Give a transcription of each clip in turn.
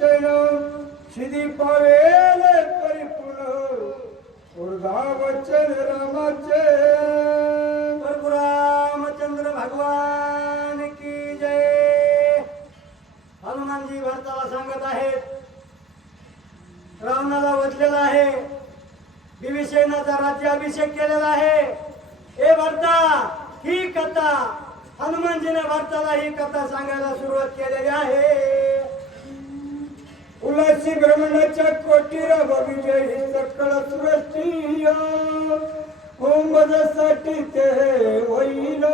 निश्चय सिद्धी पावेल परिपूर्ण उर्धा वचन रामाचे प्रभु रामचंद्र भगवान की जय. हनुमानजी भरताला सांगत आहेत, रावणाला वधलेला आहे, विभीषणाचा राज्याभिषेक केलेला आहे. हे भरता, ही कथा हनुमानजीने भरताला ही कथा सांगायला सुरुवात केलेली आहे. उलासी ब्रह्मणाच्या कोटीरा विजय ही सकळ सृष्टी होमसाठी ते होईल.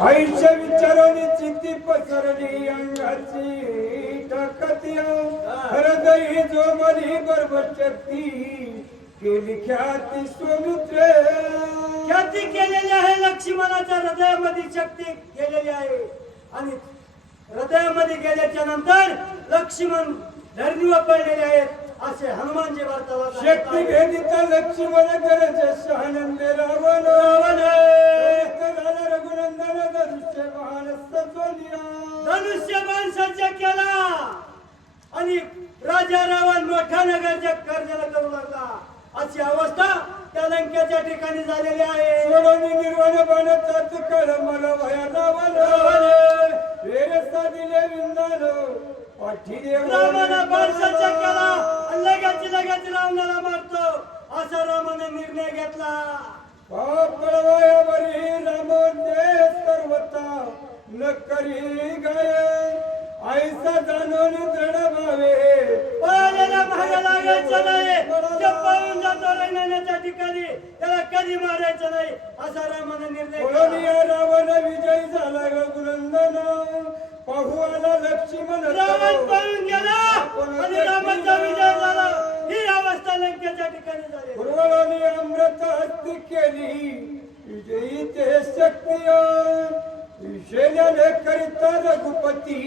आईच्या विचाराने चित्ती पसरली अंगाची टाकती हृदयी जो मनी बरोबर शक्ती केली ख्याती सौमित्रे. ख्याती केलेली आहे, लक्ष्मणाच्या हृदयामध्ये शक्ती केलेली आहे. आणि हृदयामध्ये गेल्याच्या नंतर लक्ष्मण धरणीवर पडलेले आहेत असे हनुमानजी भरताला शक्ती भेदिता लक्ष्मण गरज शहानंदे रावण रघुनंदन धनुष्य बाण सजोनिया. धनुष्यबाण सज्ज केला आणि राजा रावण मोठा नगरच्या गर्जना करू लागला. अशी अवस्था त्या लंकेच्या ठिकाणी झालेली आहे. सोडोनी निर्वाण बाणाचा कळ मला भया रावण वेरसा दिले विंदान पाठी देव रामाला बाण सज्ज केला आणि लगेच रावणाला मारतो असा रामाने निर्णय घेतला. पळवायावरी रामोदे सर्वता न करी गाय ऐसा जाणून दृढ भावे पळालेला मागे लागायचं नाही. जे पळून जातो रणाच्या ठिकाणी त्याला कधी मारायचं नाही असा रामाने निर्णय केला. रावण विजय झाला रघुनंदन पाहू आला लक्ष्मण. रावण पळून गेला आणि रामाचा विजय झाला. ही अवस्था लंकेच्या ठिकाणी झाली. पूर्वलानी अमृत हस्ती केली विजयी ते शक्ती विषयाने करिता रघुपती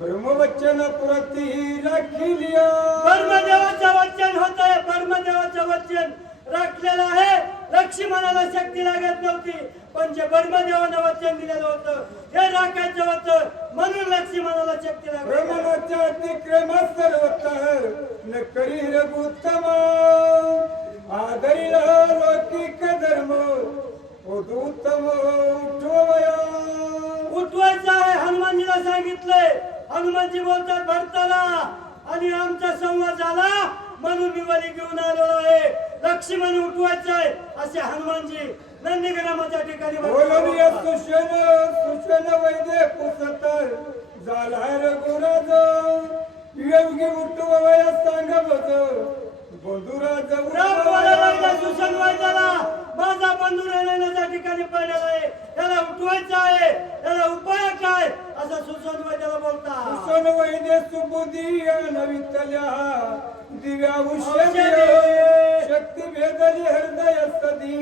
ब्रह्मवचन प्रती राखिलिया. ब्रह्मदेवाचं वचन होत आहे, ब्रह्मदेवाचं वचन राखलेलं आहे. लक्ष्मणाला शक्ती लागत नव्हती, पण जे ब्रह्मदेवानं वचन दिलेलं होतं हे राखायचं होतं, म्हणून लक्ष्मणाला शक्ती लागली. ब्रह्मणाच्या अतिक्रम सर्वत न करी रघुत्तम आदरिला लौकिक धर्म उत्तम उठवया. उठवायचं आहे हनुमानजीला सांगितलंय. हनुमानजी बोलतात भरताला, आणि आमचा संवाद झाला म्हणून मी बली घेऊन आलेलो आहे. लक्ष्मण उठवायचं आहे असे हनुमानजी नंदीग्रामाच्या ठिकाणी बोलूया सुशन वैद्य पुसतर झाला रघुराज योगी उठवया सांग बज बंधुराज. राम बोलायला लागला सुशन वैद्याला, माझा बंधू राहण्याच्या ठिकाणी पडलेला आहे, त्याला उठवायचं आहे, त्याला उपाय काय असं सुशन वैद्याला बोलता. सुशन वैद्य सुबुधी नवितल्या दिव्या उषे शक्ती भेदली हृदय सदी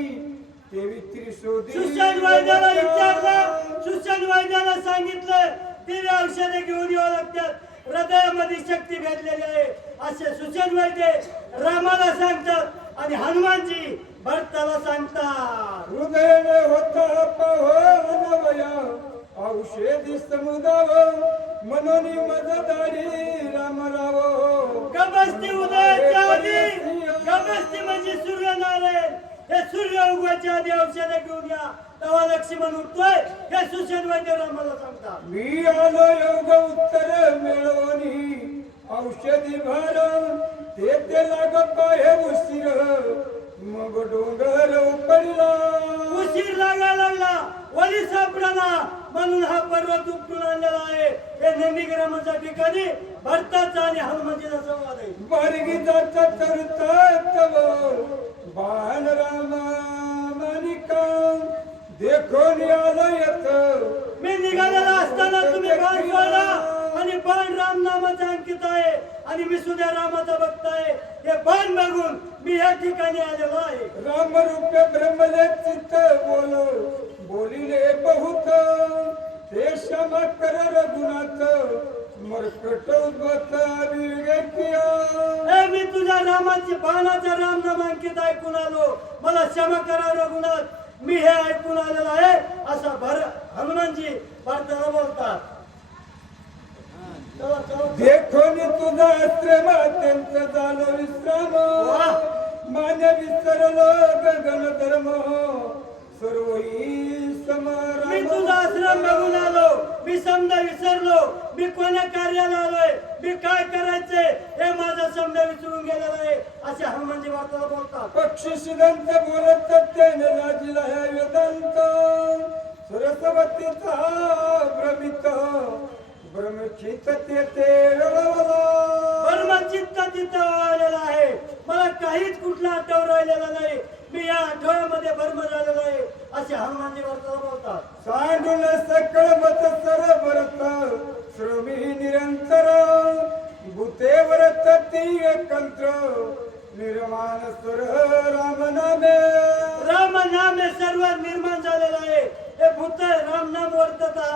देवी त्रिशोधी. सुशन वैद्याला विचारलं, सुशन वैद्याला सांगितलं दिव्या औषधे घेऊन यावं लागतात, हृदयामध्ये शक्ती भेटलेली आहे असे सुशन वैद्य रामाला सांगतात आणि हनुमानजी भरताला सांगतात. हृदयाने होता पावनवया औषधी समुदाव मनोनी मजदारी रामराव. गबस्ती उदयाच्या आधी, गबस्ती म्हणजे सूर्यनारायण, हे सूर्य उगवायच्या आधी औषधे घेऊन या तेव्हा लक्ष्मण उठतोय हे सुशन वैद्य रामाला सांगतात. मी आलो योग उत्तर मिळवणी औषधी भार ते लाग पाहे उशीर मग डोंगर उपडला. उशीर लागायला लागला, वली सापडला, म्हणून हा पर्वत उपटून आणलेला आहे. हे नंदीग्रामाच्या ठिकाणी भरताचा आणि हनुमानजीचा संवाद आहे. मार्गी जाता तरतात बाण रामा मानिका देखून आलो येत. मी निघालेला असताना तुम्ही बाण सोडला आणि बाण राम नामाचा अंकित आहे आणि मी सुद्धा रामाचा भक्त आहे. हे बाण बघून मी या ठिकाणी आलेलो आहे. राम रूप ब्रह्मले चित्त बोलिले बहुत ते क्षमा कर रघुनाथ मरकट उद्भत विवेक किया. ए मी तुझ्या रामाची बाणाचा रामनामांकित ऐकून आलो. मला क्षमा करा रघुनाथ, मी हे ऐकून आलेलं आहे असा हनुमानजी भारताला बोलतात. देखोनी तुझा श्रम अत्यंत झालो विश्राम. मान्य विसरलो गगन धर्म सर्वही समाराम. मी तुझा आश्रम बघून आलो, मी समजा विसरलो, मी कोण्या कार्याला आलोय, मी काय करायचंय हे माझा समजा विसरून गेलेला आहे असे हनुमानजी भारताला बोलतात. पक्षी सिद्धांत बोलत त्याने लाजिला ह्या वेदांत. सरस्वतीचा भ्रमित ब्रह्मचित ते रळवला. ब्रह्मचित्त तिथं वाढलेला आहे. मला काहीच कुठला आठव राहिलेला नाही. मी या आठवड्यामध्ये भ्रम झालेला आहे असे हनुमानजी भारताला बोलतात. सांडून सकळ मत सर भरत श्रमी निरंतर. भूतेवर ती एकंत्र निर्माण स्वर राम नामे. राम नाम हे सर्व निर्माण झालेलं आहे. हे भूत राम नाम वर्तता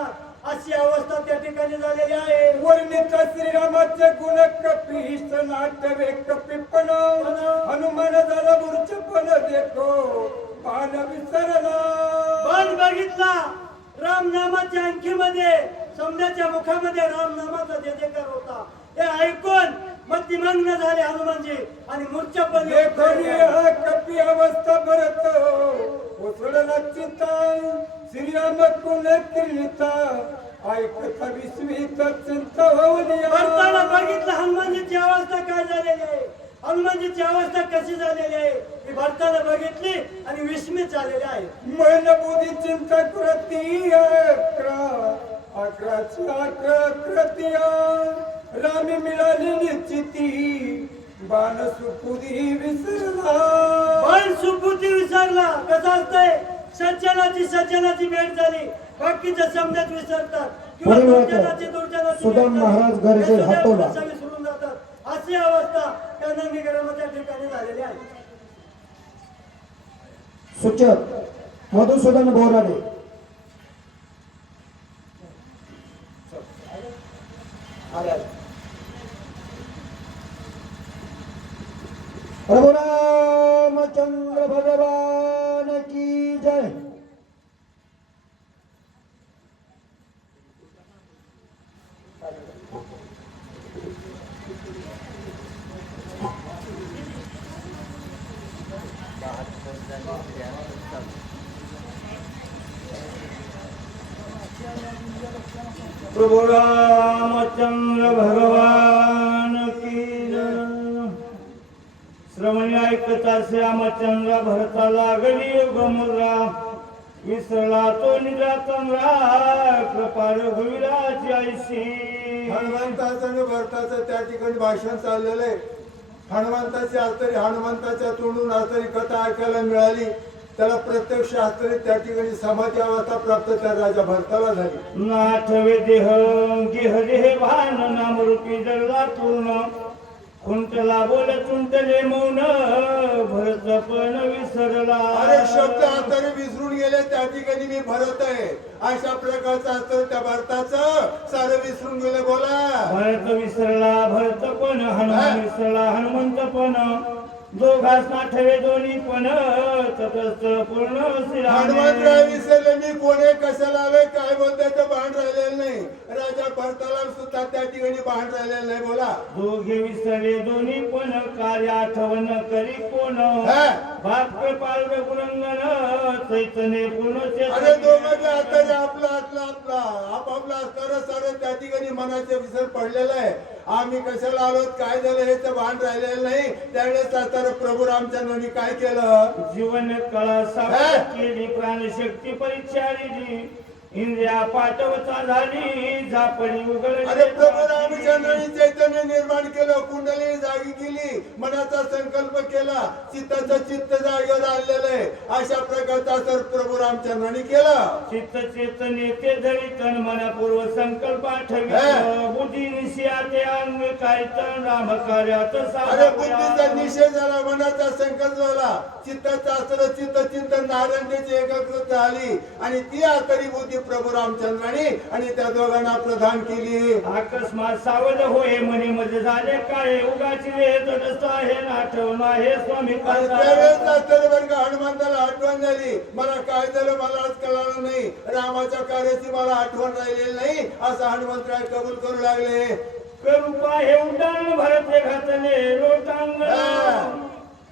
अशी अवस्था त्या ठिकाणी झालेली आहे. वर्णित श्रीरामाचे गुण कपीश नाट्य कपिपण. हनुमान झाला मूर्छपण देखो बाण विसरला. बाण बघितला राम नामाच्या अंकीमध्ये, समजाच्या मुखामध्ये राम नामाचा जयजयकार होता. हे ऐकून मतिमग्न झाले हनुमानजी आणि मूर्छपण कपी अवस्था भरत कोसळला चिंता. श्रीराम कुल किरीता ऐकत विस्मित चिंता होऊन. भरताना बघितलं हनुमानजीची अवस्था काय झालेली आहे, हनुमानजीची अवस्था कशी झालेली आहे ही भरताना बघितली आणि विस्मित झालेली आहे. मन बुद्धी चिंता कृती अकराची कृतिया. रामी मिळाली निश्चिती बाण सुपुदी विसरला. बाण सुपुती विसरला. कसं असतंय, सज्जनाची भेट झाली, बाकीच्या समजात विसरतात किंवा दुर्जनाची सुदाम महाराज गरजे हातोला विसरून जातात. अशी अवस्था त्या नंदीग्रामाच्या ठिकाणी झालेली आहे. सूचक मधुसूदन बोराडे. प्रभु रामचंद्र भगवान की जय. प्रभु रामचंद्र भगवान की जय. श्रवणी ऐकता श्यामचंद्र भरता लागली युगमुद्रा. विसरला तो निजातंद्रा कृपाळ होईराची ऐशी. हनुमंताचं आणि भरताचं त्या ठिकाणी भाषण चाललेलं आहे. हनुमंताची आतरी हनुमंताच्या तोंडून आतरी कथा ऐकायला मिळाली. त्याला प्रत्यक्ष आतरी त्या ठिकाणी समाधी अवस्था प्राप्त त्या राजा भरताला झाली. नाठवे देह गिह देह भान नामरूपी जळला पूर्ण. कुंटला बोल चुंटले मौन भरत पण विसरला. अरे शब्द आतरी विसरून गेले त्या ठिकाणी मी भरत आहे अशा प्रकारचं आतर त्या भरताचं सारं विसरून गेले. बोला भरत विसरला भरत पण हनुमान विसरला हनुमंत पण. दोघास नाठवे दोन्ही पण तटस्थ पूर्ण हनुमंतराव विसरले मी कोणे कशाला आलोय काय बोलतोय ते भान राहिलेलं नाही. राजा भरताला सुद्धा त्या ठिकाणी भान राहिलेलं नाही. बोला दोघे विसरले दोन्ही पण कार्य आठवण करी कोण. बाप पाळवे गुणंगन चैतन्य पूर्ण. अरे दोघं आता आपला आपापला असणारं सारं त्या ठिकाणी मनाचे विसर पडलेलं आहे. आम्ही कशाला आलो काय झालं हे तर भान राहिलेलं नाही. त्यावेळेस आता प्रभू रामचंद्रांनी काय केलं, जीवन कळा सावध केली प्राणशक्ती परीक्षा दिली. इंद्रिया पाठवता झाली झापडी उघडली. अरे प्रभू रामचंद्रांनी चैतन्य चैतन्य निर्माण केलं, कुंडली जागी केली, मनाचा संकल्प केला, चित्ताचं चित्त जागेवर आणलेलं आहे. अशा प्रकारचा तर प्रभू रामचंद्रांनी केलं. चित्त चेतन येते जरी तन मनापूर्व संकल्प आठवी बुद्धी निश्चया ते अन्वय काय तन राम कार्यात अरे बुद्धीचा निषेध झाला, मनाचा संकल्प झाला, चित्ताचा असर चित्त चिंतन नारायणची एकाग्रता आली आणि ती आतरी बुद्धी प्रभू रामचंद्रांनी आणि त्या दोघांना प्रदान केली. अकस्मात सावध होय मनी मध्ये झाले काय उगाची तटस्थ आहे आठवण आहे स्वामी आणि त्यावेळेस तर बरं का हनुमंताला आठवण झाली, मला काय झालं मला आज कळालं नाही, रामाच्या कार्याची मला आठवण राहिलेली नाही, असं हनुमंतराय कबूल करू लागले. करूपा हे उड्डाण भरते घातले लोटांग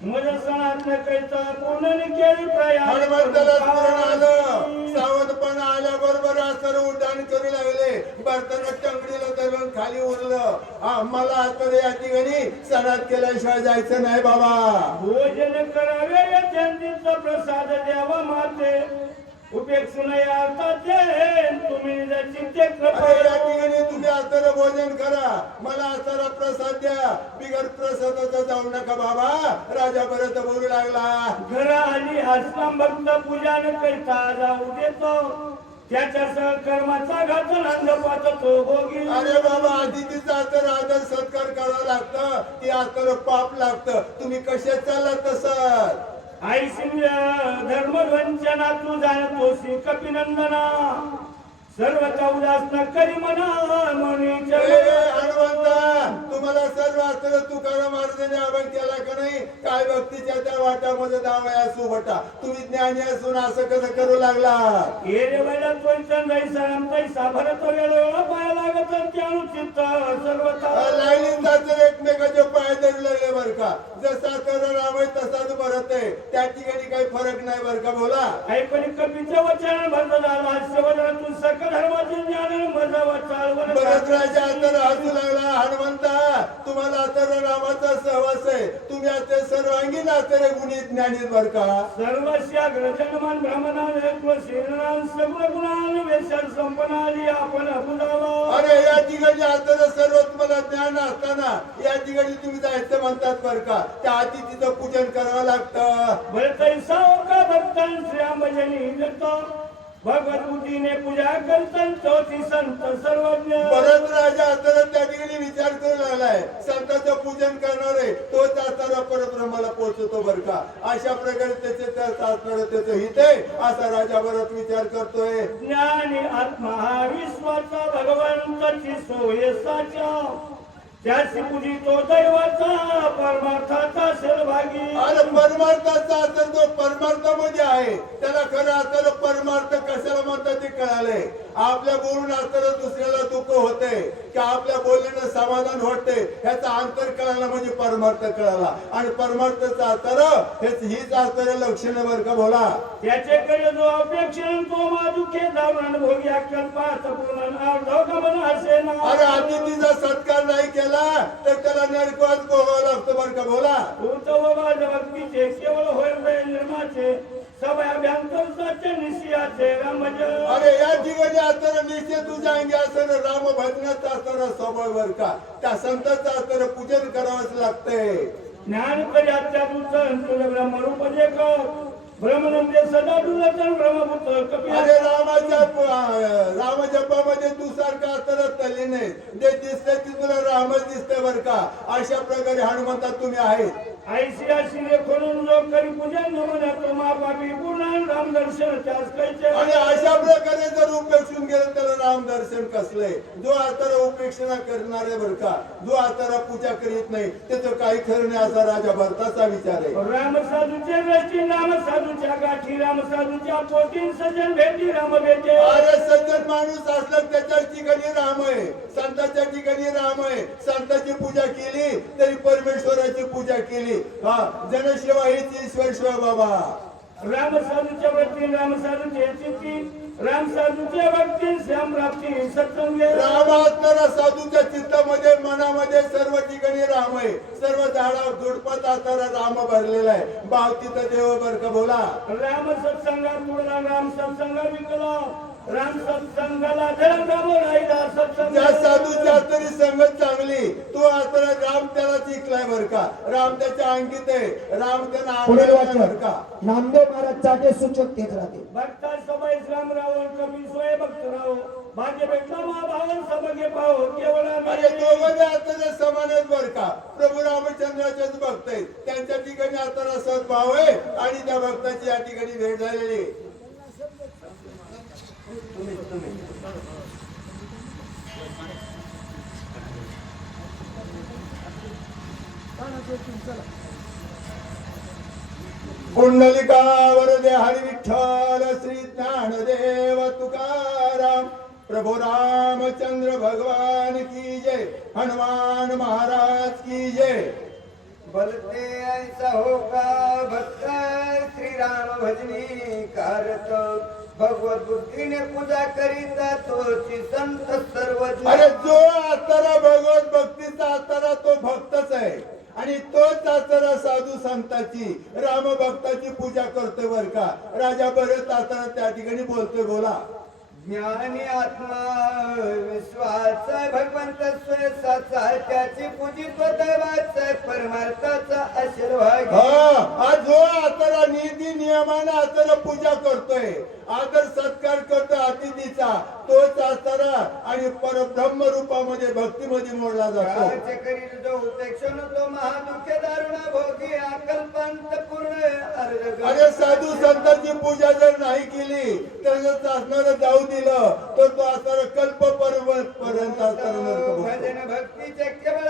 मज सणात कैता पूर्ण केली हनुमंताला स्मरण प्रयाण आलं, सावधपणा आल्याबरोबर असं उड्डाण करू लागले. भरताना टंगडीला धरून खाली उरलं. मला तर या ठिकाणी सणात केल्याशिवाय जायचं नाही बाबा. भोजन करावे त्यांचा प्रसाद द्यावा माते उपेक्षण तुम्ही चिंते अरे या ठिकाणी तुम्ही आतर भोजन करा, मला आतारा प्रसाद द्या, बिगर प्रसादाचा जाऊ नका बाबा. राजा परत बोलू लागला. घरा आली हस्तां भक्त पूजा न करता जाऊ देतो त्याच्या सहकर्माचा घातला अंधपात तो भोगी. अरे बाबा अतिथीचा तर आदर सत्कार करावा लागतं, ती आतर पाप लागतं. तुम्ही कसे चालला तसं आई धर्म वंचना तू जाणतो श्री कपिनंदना सर्वचा उदास न करी म्हणा म्हणून हनुमंता तुम्हाला सर्व असतं तुकाराम महाराजांनी अभंग केला का नाही, काय भक्तीच्या त्या वाटामध्ये दावया सुबटा, तुम्ही ज्ञानी असून असं कसं करू लागला. येरे वेळा तोंचन रैसाम तैसा भरत वेळ पाय लागत त्यानुचित सर्वता लाईनींचा तर एकमेकाचे पाय धरू लागले बर का. जसा तर राम आहे तसाच भरत आहे, त्या ठिकाणी काही फरक नाही बर का. बोला ऐकून कपीचं वचन भरत झाला शिवधर तू सकल धर्माचे ज्ञान मजा वाचाल भरत राजा तर हसू लागला. हनुमंता तुम्हाला तर रामाचा सहवास आहे, तुम्ही आता सर्वांगीण आतरे गुणी ज्ञानी बर का. सर्वस्या ग्रजनमान ब्राह्मणान श्रीनाम सगुण गुणान वेशर संपन्नाली आपण बुजावा. अरे या ठिकाणी आता सर्व तुम्हाला ज्ञान असताना या ठिकाणी तुम्ही जायचं म्हणतात बर का. त्या अतिथीचं पूजन करावं लागतं. भरतैसा का भक्तान श्रीरामजनी जगतो भगवद्गीतेने पूजा करतात चौथी संत सर्वज्ञ. भरत राजा आता त्या ठिकाणी विचार करू लागलाय, संतांचं पूजन करणार आहे तोच आता परब्रह्माला पोहोचतो बर का. अशा प्रकारे त्याचे त्याचं हित आहे असा राजा भरत विचार करतोय. ज्ञानी आत्मा हा विश्वाचा भगवंताची सोय साचा त्याची पूजी तो दैवाचा परमार्थाचा सहभागी. अरे परमार्थाचा असर जो परमार्थामध्ये आहे त्याला खरं असर परमार्थ कशाला म्हणतात ते कळालंय. आपल्या बोलून असर दुसऱ्याला दुःख होते की आपल्या बोलण्यानं समाधान होते ह्याचा अंतर कळाला म्हणजे परमार्थ कळाला. आणि परमार्थाचा असर हीच असर लक्षण बर का. बोला त्याच्याकडे जो अपेक्षण तो माजुके जाऊन भोगी अकल्पात पूर्ण अर्धगमन असे ना. अरे अतिथीचा सत्कार नाही केला तर त्याला नरकवास भोगावं लागतं बर का. बोला भक्तीचे केवळ होय निर्माचे सभा अभ्यंतरचे निश्चयाचे रामज. अरे या ठिकाणी असताना निश्चय तुझ्या अंगी असताना राम भजनाचा असताना स्वभाव बर का. त्या संतांचं असताना पूजन करावंच लागतंय. ज्ञान करी अत्यातून तुझं ब्रह्मरूप जे ब्रह्मनंदे सदा तुझं ब्रह्मपुत्र कपी. अरे रामजपामध्ये तू सारखा असताना तल्ली नाही जे दिसतंय ती तुला रामच दिसतंय बर का. अशा प्रकारे हनुमंतात तुम्ही आहेत. ऐशी अशी खोलून जो करी पूजन म्हणतो मापापी पूर्ण राम दर्शन त्यास कैचे. आणि अशा प्रकारे जर उपेक्षून गेलं त्याला राम दर्शन कसलंय. जो आता उपेक्षणा करणार आहे बर का, जो आता पूजा करीत नाही त्याचं काही खरं नाही असा राजा भरताचा विचार आहे. राम साधूचे वेष्टी राम साधूच्या गाठी राम साधूच्या पोटी सज्जन भेटी राम भेटे. अरे सज्जन माणूस असलं त्याच्या ठिकाणी राम आहे, संतांच्या ठिकाणी राम आहे. संतांची पूजा केली तरी परमेश्वराची पूजा केली. हा जनसेवा हीच ईश्वर सेवा बाबा. राम साधूच्या वरती राम साधूचे चित्ती राम साधूच्या भक्ती श्याम प्राप्ती सत्संगे. राम असणारा साधूच्या चित्तामध्ये मनामध्ये सर्व ठिकाणी राम आहे. सर्व झाडा झुडपात असणारा राम भरलेला आहे. बावतीचा देव बर का. बोला राम सत्संगा तुळला राम सत्संगा विकला राम सत्संगाला धरण रामो राहिला सत्संग त्या साधूच्या तरी संगत चांगली तो आता राम त्याला शिकलाय बर का राम त्याच्या अंकित आहे राम त्यांना पुढील आवडलाय बर का वाक्य नामदेव महाराज चाटे सूचक तेच राहते भक्ता सबाई राम रावण कमी सोय भक्त राव भाग्य भेटला महाभावन सबगे पाहो केवळ अरे दोघं आता समानच बर का प्रभू रामचंद्राचेच भक्त आहेत त्यांच्या ठिकाणी आता सद्भाव आहे आणि त्या भक्ताची या ठिकाणी भेट झालेली आहे. कुंडलिका वरदे हरी विठ्ठल श्री ज्ञानदेव तुकाराम प्रभु रामचंद्र भगवान की जय हनुमान महाराज की जय. बोलते ऐसा होगा भक्त श्री राम भजनी कारत भगवत बुद्धीने पूजा करीता तोची संत सर्व अरे जो आचारा भगवत भक्तीचा आचारा तो भक्तच आहे आणि तोच आचारा साधू संताची राम भक्ताची पूजा करतोय बर का राजा बरेच आचारा त्या ठिकाणी बोलतोय बोला. ज्ञानी आत्मा विश्वास भगवंत स्वयंसाचा त्याची पूजित देवाचा परमार्थाचा आशीर्वाद आज जो आचारा नीती नियमाने आचारा पूजा करतोय आदर सत्कार करतोय अतिथीचा तोच आचारा आणि परब्रह्म रूपामध्ये भक्तीमध्ये मोडला जातो. करील जो उपेक्षण तो महादुःख दारुणा भोगी अकल्पांत पूर्ण अरे साधू संतांची पूजा जर नाही केली तर जर असणार जाऊ दिलं तर तो आचार कल्प पर्यंत भजन भक्तीचे केवळ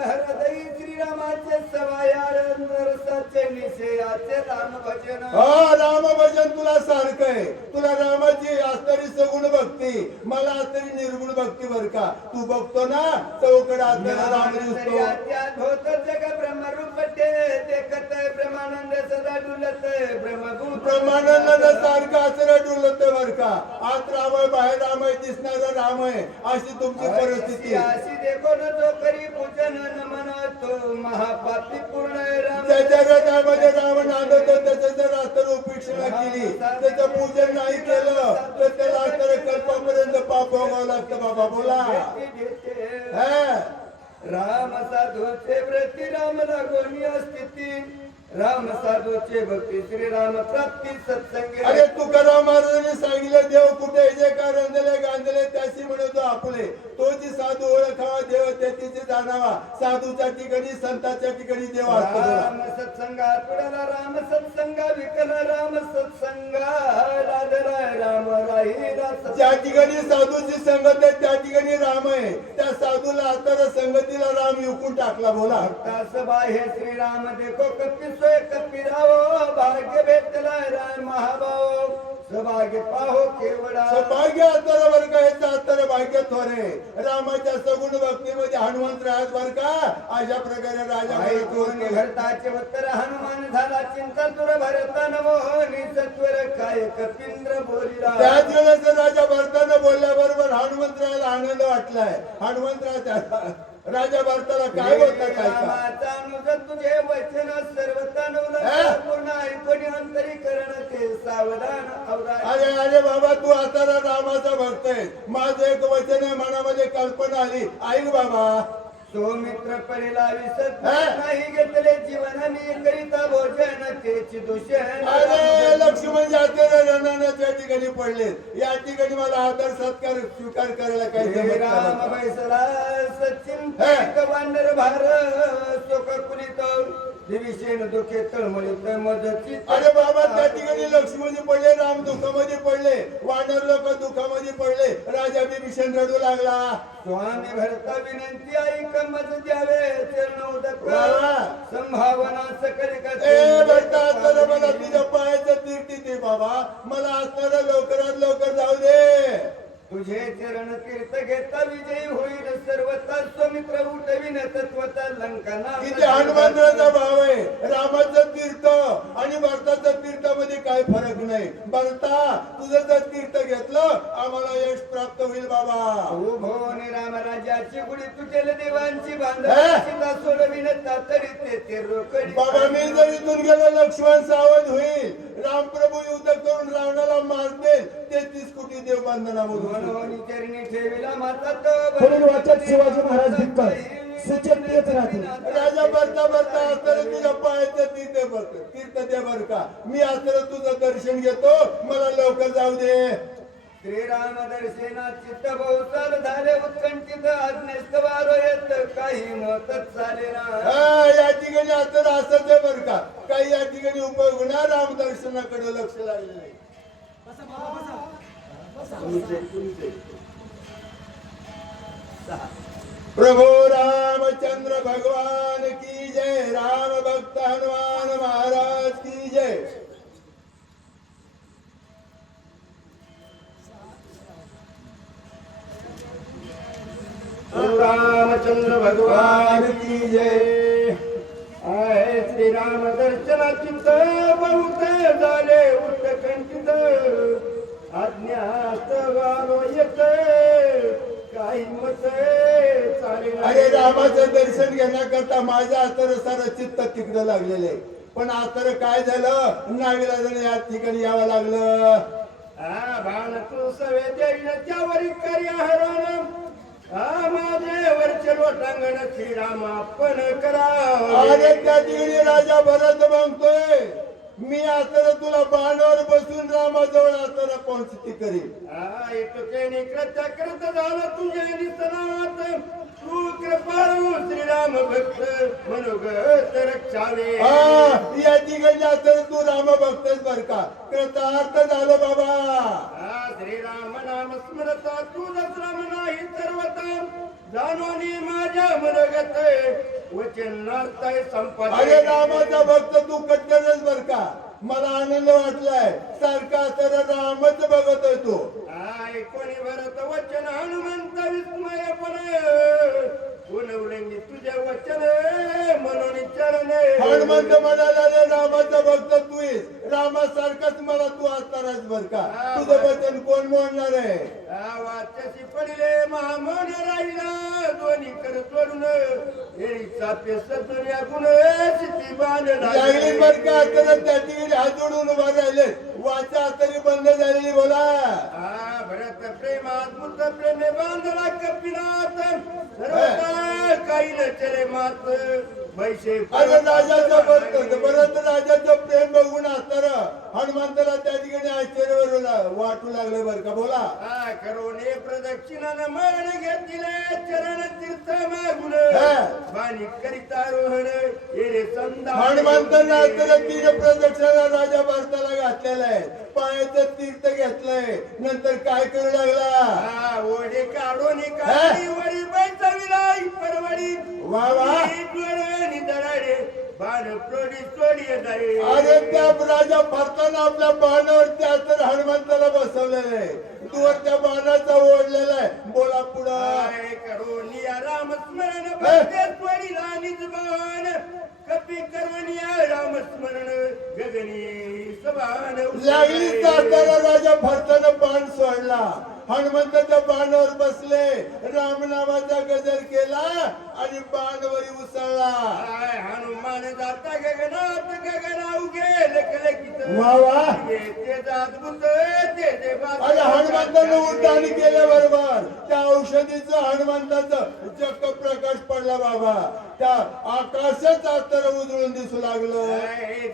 हृदय श्रीरामाचे सवायार रसाचे निश्चयाचे राम भजन. राम भजन तुला सारखं आहे तुला रामाची असणारी सगुण भक्ती मला असणारी निर्गुण भक्ती बर का तू बघतो ना चौकड असणारा राम दिसतो जग ब्रह्मरूप देखत ब्रह्मानंद सदा डुलत ब्रह्मभूत ब्रह्मानंद सारखं असं डुलत बर का आत राम आहे बाहेर राम आहे दिसणारा राम आहे अशी तुमची परिस्थिती. अशी देखो न जो करी पूजन नमन तो महापापी पूर्ण राम. त्याच्या हृदयामध्ये राम नांदतो त्याचं जर रात्र उपेक्षणा केली त्याचं पूजन नाही केलं तर त्याला तर कल्पापर्यंत पाप भोगावं लागतं बाबा बोला. राम साधूचे व्रती राम लागोनी स्थिती राम साधूचे भक्ती श्रीराम प्राप्ती सत्संग. अरे तुकाराम महाराजांनी सांगितलं देव कुठे जे का रंजले गांजले त्याशी म्हणतो आपले तोची साधू ओळखावा देव त्याची जाणावा साधूच्या ठिकाणी संतांच्या ठिकाणी देव असतो. राम सत्संगा पुढला राम सत्संगा विकला राम सत्संगा लादला राम राहिला. ज्या ठिकाणी साधूची संगत आहे त्या ठिकाणी राम आहे त्या साधूला आता संगतीला राम विकून टाकला बोला. हे श्रीराम देखो कपी सोय कपिरावो भाग्य भेटला राम महाभाव सौभाग्य पाहो केवडा. सौभाग्य आतर बर का याचं आतर भाग्य थोरे रामाच्या सगुण भक्तीमध्ये हनुमंत राहत बर का अशा प्रकारे राजा घरताचे उत्तर हनुमान झाला चिंता तुर भरतान मोहनी सत्वर काय कपिंद्र बोलिला. त्याच वेळेस राजा भरताना बोलल्याबरोबर हनुमंतरायाला आनंद वाटलाय. हनुमंतराय राजा भरताला काय बोलतात काय तुझे वचन सर्वतान पूर्ण ऐकून अंतरीकरण ते सावधान. अरे अरे बाबा तू आता रामाचा भक्त आहे माझं एक वचन आहे मनामध्ये कल्पना आली ऐक बाबा. सौमित्र परिला विसत नाही घेतले जीवन मी करिता भोजन तेच दूषण. अरे लक्ष्मण जाते रणाच्या ठिकाणी पडले या ठिकाणी मला आदर सत्कार स्वीकार करायला काही राम बैसला सचिन वांडर भार शोक कुलित दिविशेन दुखे तळमळीत मदती. अरे बाबा त्या ठिकाणी लक्ष्मणजी पडले राम दुःखामध्ये पडले वानर लोक दुःखामध्ये पडले राजा विभीषण रडू लागला. स्वामी भरता विनंती ऐक मज द्यावे चरण उदक संभावना सकल भरता मला तुझ्या पायाचं तीर्थ दे बाबा मला असणारा लवकरात लवकर जाऊ दे. तुझे चरण तीर्थ घेता विजयी होईल सर्वता स्वमित्र उठ उठविन तत्वता लंकना इथे हनुमंताचा भाव आहे. रामाचं तीर्थ आणि भरताचं तीर्थामध्ये काही फरक नाही. भरता तुझं जर तीर्थ घेतलं आम्हाला यश प्राप्त होईल बाबा. हो भवानी रामराज्याची गुढी तुटेल देवांची बांधता सोडविन तातडी ते रोकडी. बाबा मी जर इथून गेलो लक्ष्मण सावध होईल. रामप्रभू युद्ध करून रावणाला मारतील. 33 कोटी देव बंधनामधून मनोनी चरणी ठेविला माता पुढील वाचक शिवाजी महाराज भिक्कर सूचक तेच राहतील. राजा भरता भरता असताना तुझ्या पायाचं तीर्थ दे बर का. मी असताना तुझं दर्शन घेतो. मला लवकर जाऊ दे. श्रीराम दर्शनात चित्त बहुसार झाले उत्कंठित आज्ञेस्तवारो येत काही मतच झाले ना. या ठिकाणी असताना असंच आहे बर का. काही या ठिकाणी उपयोग ना राम दर्शनाकडे लक्ष लागले नाही. प्रभु रामचंद्र भगवान की जय. राम भक्त हनुमान महाराज की जय. रामचंद्र भगवान की जय. आहे श्रीराम दर्शनाची बहुत झाले उत्कंठित आज्ञास्तवारो येत काही मत चाले. अरे रामाचं दर्शन घेण्याकरता माझ्या आतर सारं चित्त तिकडं लागलेलं आहे. पण आतर काय झालं नाविलाजाने या ठिकाणी यावं लागलं. भान तू सवे देईल त्यावरी कार्य हरण. माझे वरचे लोटांगण श्रीराम आपण करा. अरे त्या ठिकाणी राजा भरत म्हणतोय मी आता तुला बाणावर बसून रामाजवळ असताना पंचती करीन. इतके कृत्य कृत झालं तुझे निसनात. तू कृपाळू श्रीराम भक्त मनोगत रक्षावे. या ठिकाणी असताना तू राम भक्तच बर का. कृतार्थ झालं बाबा. श्रीराम नाम स्मरता तुझच राम नाही सर्वता. जाणोनी माझ्या मनोगत वचनार्थ संपदा. अरे रामाचा भक्त तू कट्टरच बर का. मला आनंद वाटलाय. सारखा तर रामच बघतोय तू. कोणी भरत वचन हनुमंत विस्मयपण. उलंगी तुझे वचन म्हणून चरण. हनुमंत म्हणाला रे रामाचा भक्त तू आहेस. रामासारखाच मला तू असणारच बर का. तुझं वचन कोण मोडणार आहे. वाच्याशी पडले महामौन राहिला. दोन्ही कर सोडून चापे सतुर्या गुण सिद्धी बाण लागली बर का. तर त्या ठिकाणी हात जोडून उभा राहिले. वाचा तरी बंद झालेली बोला. भरत प्रेमात बुद्ध प्रेमे बांधला कपिनाथ. सर्वता काही न चले मात वैसे. अरे राजाचं भक्त परत राजाचं प्रेम बघून असताना हनुमंताला त्या ठिकाणी आश्चर्य वाटू लागले बर का. बोला. करोने प्रदक्षिणानं मरण घेतले चरण तीर्थ मागुन. बाणी करिता रोहण येरे संधा. हनुमंतांना असताना तीन प्रदक्षिणा राजा भरताला घातलेला आहे. पायाचं तीर्थ घेतलंय. नंतर काय करू लागला. ओढे काढून काढी वरी बैसविलाई परवडी. वा वा. दराडे बाण प्रोडी सोडी जाई. अरे त्या राजा भरताना आपल्या बाणावर त्या तर हनुमंताला बसवलेलं आहे. दूर त्या बाणाचा ओढलेला आहे. बोला पुढं. करून या रामस्मरण भक्तेश्वरीला निज बाण. कपी करवनिया रामस्मरण गगनी सबान. लागली जाताना राजा भरतानं बाण सोडला. हनुमंताच्या बाणावर बसले. राम नामाचा गजर केला आणि बाणवरी उसळला. हनुमान जाता गगनात गगना उगे लखलखित. वा वा. ते जात बुद्ध ते देवात. आणि हनुमंतानं उड्डाण केल्याबरोबर त्या औषधीचं हनुमंताचं चक्क प्रकाश पडला बाबा. त्या आकाशच तर उजळून दिसू लागलं.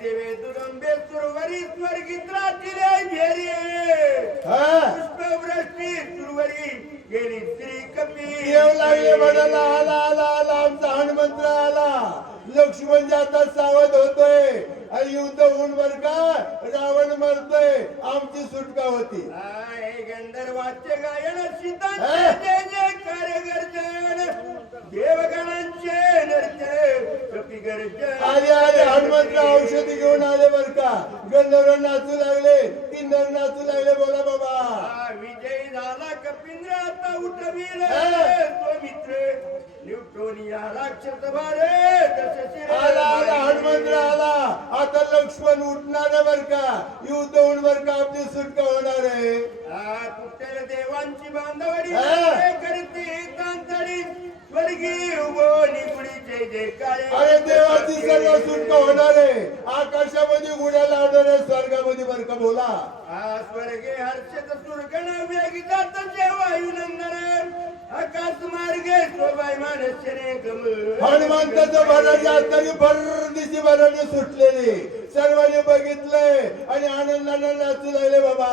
देवे दुरंबे सुरवरी स्वर्गीत राहतील घेरी. पुष्पवृष्टी सुरवरी गेली श्री कपी. येऊ लागले म्हणाला आला आला आला आमचा हनुमंत आला. लक्ष्मण जाता सावध होतोय. आणि युद्ध होऊन बर का रावण मरतोय. आमची सुटका होती. गंधर्वाचे गायन सीतांचे जय जयकार गर्जन. देवगणांचे नर्तन कपी गर्जन. आले आले हनुमंत औषधी घेऊन आले बर का. गंधर्व नाचू लागले. किन्नर नाचू लागले. बोला बाबा. विजय झाला कपिंद्र आता उठवील तो मित्र. उठून या राक्षस बारे जसे शिरे आला आला मागे. हनुमंतराव आला. आता लक्ष्मण उठणार आहे बर का, युद्ध होऊन बर का आपली सुटका होणार आहे. तुटेल देवांची बांधवडी हा. करते तांतडी स्वर्गीय उभो निगुडी जय जयकारे. अरे देवाची सर्व सुटका होणार आहे. आकाशामध्ये गुड्या लावणार आहे, स्वर्गामध्ये बर का बोला. स्वर्गे हर्षद सुरगण वेगी जात वायुनंदन आकाश मार्गे शोभाय मानसने गम. हनुमंताचं भरण तरी भर दिशी भरणे सुटलेली सर्वांनी बघितलंय आणि आनंदाने नाचू लागले बाबा.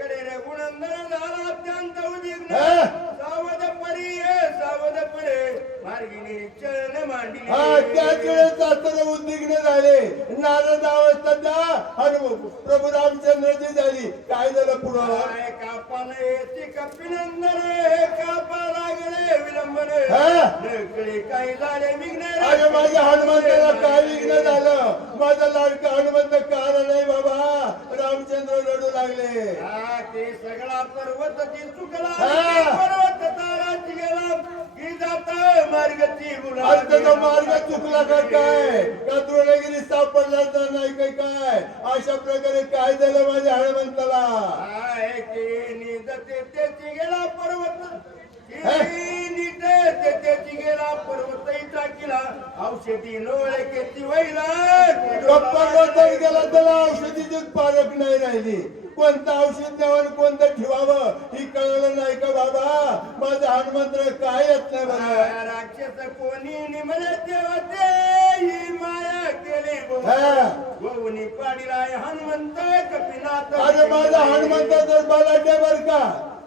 कडे रघुनंदन झाला अत्यंत उद्विग्न. हा. सावध परी सावध परे मार्गिनी चरण मांडली. त्याच वेळेस असताना उद्विग्न झाले. नारद अवस्था त्या प्रभू रामचंद्रची झाली. काय झालं पुढं? कापाने येते कपिनंदन कापा लागले विलंबन. हा. नकळे काही झाले विघ्न. अरे माझ्या हनुमंताला काय विघ्न झालं? माझा लाडका हनुमंत कारण नाही बाबा. रामचंद्र रडू लागले. ते सगळा पर्वत चुकला. हा. पर्वत ताराची गेला की जाता मार्गची गुणा. अर्धाचा मार्ग चुकला का काय? का द्रोणगिरी सापडला तर नाही काय काय? अशा प्रकारे काय झालं माझ्या हनुमंताला? त्याची गेला पर्वत त्याची गेला पर्वत टाकीला औषधी नोळे केती वैला. पर्वतावर गेला त्याला औषधीचीच पारख नाही राहिली. कोणतं औषध द्यावं कोणतं ठेवावं ही कळलं नाही का बाबा? माझा हनुमंत काय येत नाही बरं. राक्षस कोणी निमले तेव्हा ते ही माया केली गोवनी पाडीलाय हनुमंत कपिनाथ. अरे माझा हनुमंत तर बलाढ्य बर का,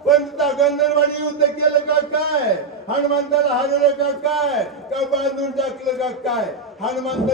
पण गंधर्वाने युद्ध केलं का काय? हनुमंताला हरवलं का काय? का बांधून टाकलं का काय? हनुमंत